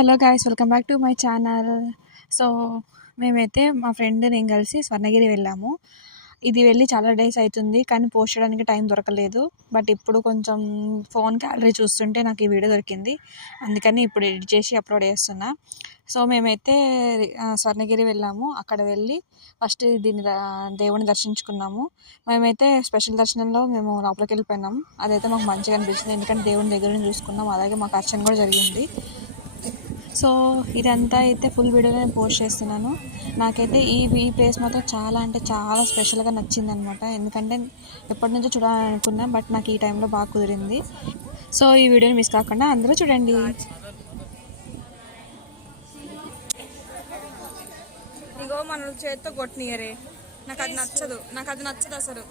Hello guys, welcome back to my channel. So మేమైతే మా friend నేను కలిసి స్వర్ణగిరి వెళ్ళాము. ఇది వెళ్ళి చాలా డేస్ అవుతుంది, కానీ పోస్ట్ చేయడానికి టైం దొరకలేదు. బట్ ఇప్పుడు కొంచెం ఫోన్ గ్యాలరీ చూస్తుంటే నాకు ఈ వీడియో దొరికింది, అందుకని ఇప్పుడు ఎడిట్ చేసి అప్లోడ్ చేస్తున్నా. సో మేమైతే స్వర్ణగిరి వెళ్ళాము. అక్కడ వెళ్ళి ఫస్ట్ దేవుని దర్శించుకున్నాము. మేమైతే స్పెషల్ దర్శనంలో మేము లోపలికి వెళ్ళిపోయినాం. అదైతే మాకు మంచిగా అనిపించింది, ఎందుకంటే దేవుని దగ్గర నుంచి చూసుకున్నాం, అలాగే మాకు అర్చన కూడా జరిగింది. సో ఇదంతా అయితే ఫుల్ వీడియోలో నేను పోస్ట్ చేస్తున్నాను. నాకైతే ఈ ప్లేస్ మాత్రం చాలా అంటే చాలా స్పెషల్గా నచ్చింది అనమాట, ఎందుకంటే ఎప్పటి నుంచో చూడాలనుకున్నా, బట్ నాకు ఈ టైంలో బాగా కుదిరింది. సో ఈ వీడియోని మిస్ కాకుండా అందరూ చూడండి. ఇగో మన చేతితో కొట్టినయరే, నాకు అది నచ్చదు అసలు.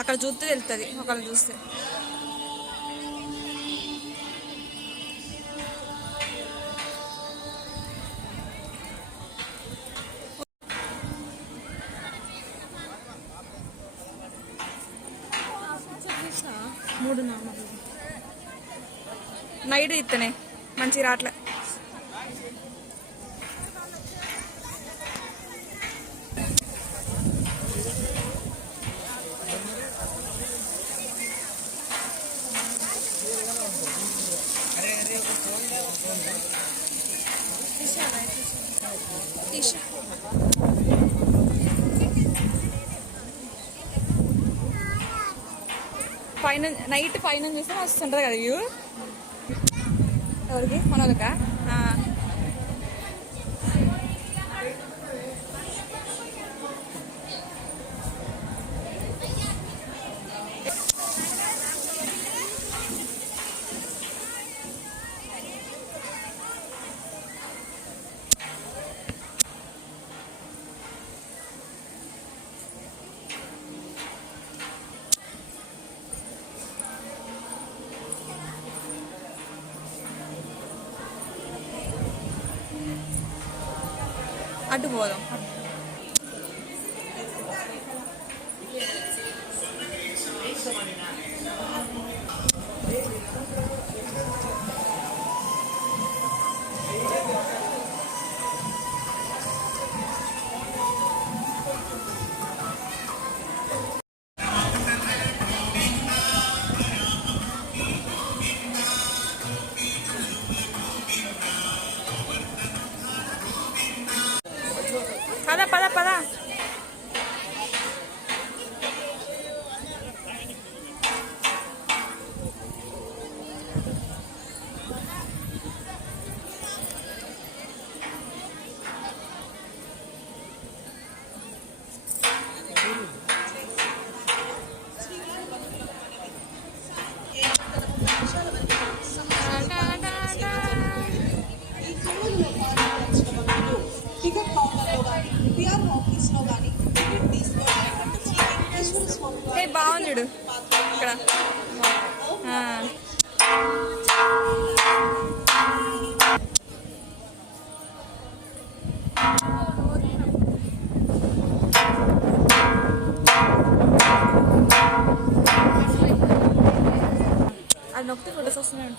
అక్కడ చూస్తే తెలుస్తుంది, ఒకళ్ళు చూస్తే. నైట్ ఇస్తనే మంచి రాట్లే. పైన నైట్ పైన చూస్తే వస్తుంటుంది కదా వ్యూ. ఎవరికి మన వాళ్ళకా? అటు పోదాం. పద బాగుంది చూడు ఇక్కడ. అది నొక్కితే ఫోటోస్ వస్తున్నాయి.